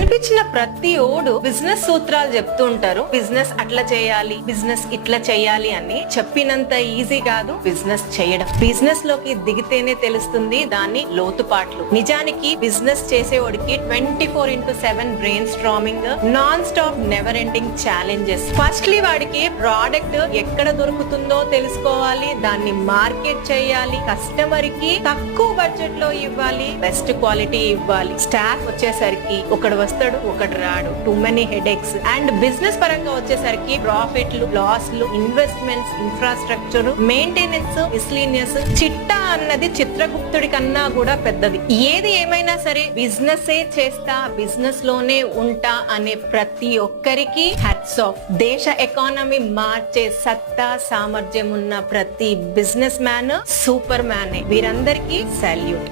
కనిపించిన ప్రతి ఓడు బిజినెస్ సూత్రాలు చెప్తూ ఉంటారు. బిజినెస్ అట్లా చేయాలి, బిజినెస్ ఇట్లా చేయాలి అని. చెప్పినంత ఈజీ కాదు బిజినెస్ చేయడం. బిజినెస్ లోకి దిగితేనే తెలుస్తుంది దాని లోతుపాట్లు. నిజానికి బిజినెస్ చేసేవాడికి 24/7 brain storming, non stop never ending challenges. Firstly వాడికి ప్రోడక్ట్ ఎక్కడ దొరుకుతుందో తెలుసుకోవాలి, దాన్ని మార్కెట్ చేయాలి, కస్టమర్ కి తక్కువ బడ్జెట్ లో ఇవ్వాలి, బెస్ట్ క్వాలిటీ ఇవ్వాలి. స్టాఫ్ వచ్చేసరికి ఒకడు వస్తాడు ఒకడు రాడు, too many headaches. And business పరంగా వచ్చేసరికి ప్రాఫిట్లు, లాస్లు, ఇన్వెస్ట్మెంట్స్, ఇన్ఫ్రాస్ట్రక్చర్, మెయింటెనెన్స్, మిస్లీనియస్. చిట్టా అన్నది చిత్రగుప్తుడి కన్నా కూడా పెద్దది. ఏది ఏమైనా సరే బిజినెస్ చేస్తా, బిజినెస్ లోనే ఉంటా అనే ప్రతి ఒక్కరికి హ్యాట్స్ ఆఫ్. దేశ ఎకానమీ మార్చే సత్తా, సామర్థ్యం ఉన్న ప్రతి బిజినెస్ మ్యాన్ సూపర్ మ్యాన్. వీరందరికీ సాల్యూట్.